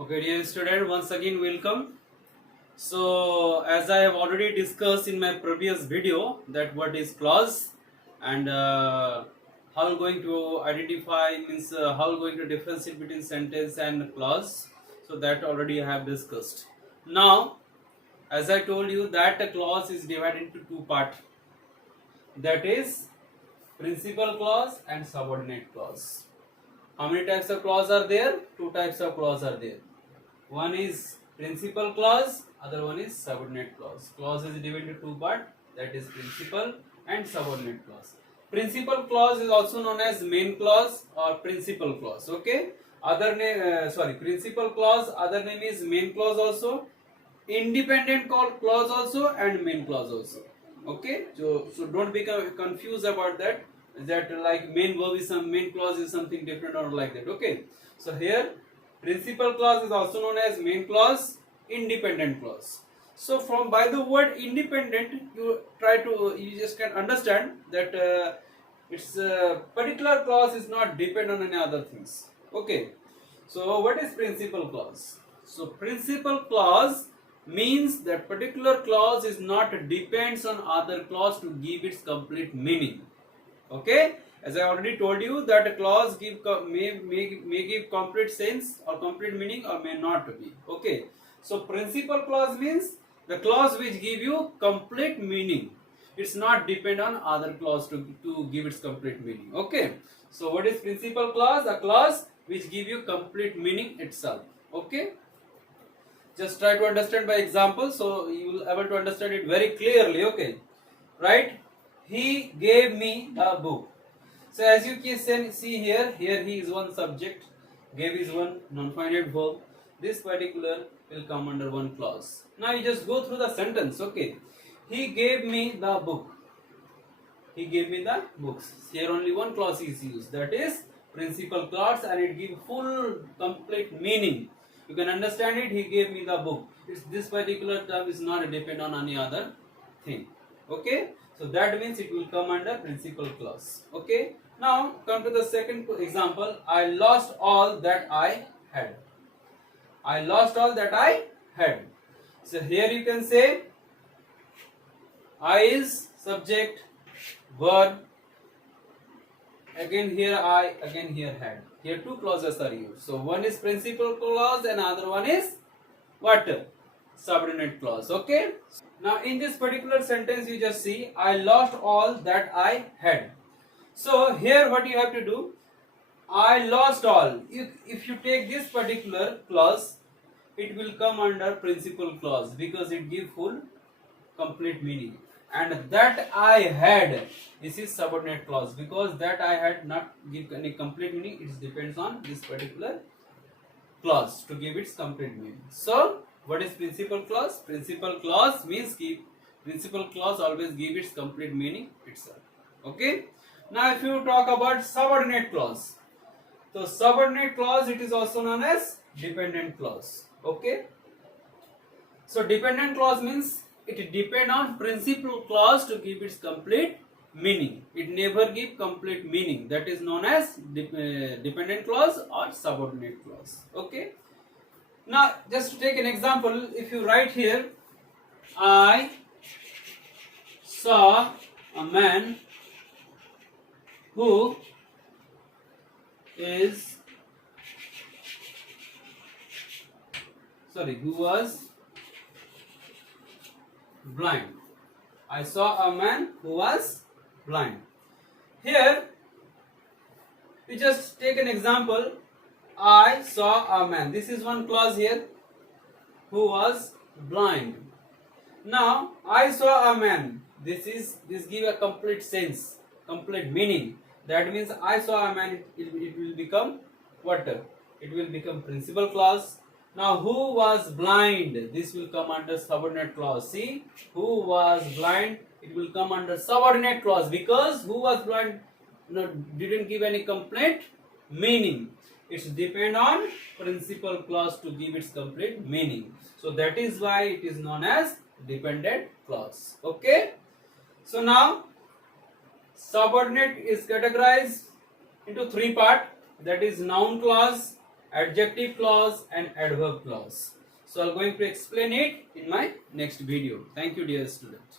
Okay, dear student, once again welcome. So, as I have already discussed in my previous video, that what is clause and how going to identify means how going to differentiate between sentence and clause. So that already I have discussed. Now, as I told you that a clause is divided into two parts. That is principal clause and subordinate clause. How many types of clause are there? Two types of clause are there. One is principal clause, other one is subordinate clause. Clause is divided into two parts, that is principal and subordinate clause. Principal clause is also known as main clause or principal clause. Okay. Other name, principal clause. Other name is main clause also, independent clause also, and main clause also. Okay. So don't become confused about that. That like main verb is some main clause is something different or like that. Okay. So here principal clause is also known as main clause, independent clause. So from by the word independent, you just can understand that it's a particular clause is not depend on any other things. Okay. So what is principal clause? So principal clause means that particular clause is not depends on other clause to give its complete meaning. Okay, as I already told you that a clause may give complete sense or complete meaning or may not be. Okay, so principal clause means the clause which give you complete meaning. It's not depend on other clause to give its complete meaning. Okay, so what is principal clause? A clause which give you complete meaning itself. Okay, just try to understand by example, so you will able to understand it very clearly. Okay, right? He gave me a book. So as you can see here he is one subject, gave is one non-finite verb. This particular will come under one clause. Now you just go through the sentence. Okay, he gave me the book. He gave me the books. Here only one clause is used, that is principal clause, and it gives full complete meaning. You can understand it. He gave me the book. This particular term is not depend on any other thing. Okay, so that means it will come under principal clause. Okay, now come to the second example. I lost all that I had. I lost all that I had. So here you can say I is subject, verb, again here I, again here had. Here two clauses are used. So one is principal clause and other one is what? Subordinate clause. Okay, now in this particular sentence you just see I lost all that I had. So here what you have to do, I lost all. If you take this particular clause, it will come under principal clause because it gives full complete meaning. And that I had, this is subordinate clause because that I had not give any complete meaning. It depends on this particular clause to give its complete meaning. So what is principal clause? Principal clause means principal clause always give its complete meaning itself. Okay. Now if you talk about subordinate clause, so subordinate clause it is also known as dependent clause. Okay. So dependent clause means it depend on principal clause to give its complete meaning. It never give complete meaning. That is known as dependent clause or subordinate clause. Okay. Now just to take an example, if you write here, I saw a man who was blind. I saw a man who was blind. Here we just take an example. I saw a man. This is one clause here who was blind. Now I saw a man. This give a complete sense, complete meaning. That means I saw a man. It will become what? It will become principal clause. Now who was blind? This will come under subordinate clause. See, who was blind? It will come under subordinate clause because who was blind didn't give any complete meaning. It's depend on principal clause to give its complete meaning. So that is why it is known as dependent clause. Okay. So now subordinate is categorized into three parts, that is noun clause, adjective clause and adverb clause. So I'm going to explain it in my next video. Thank you, dear students.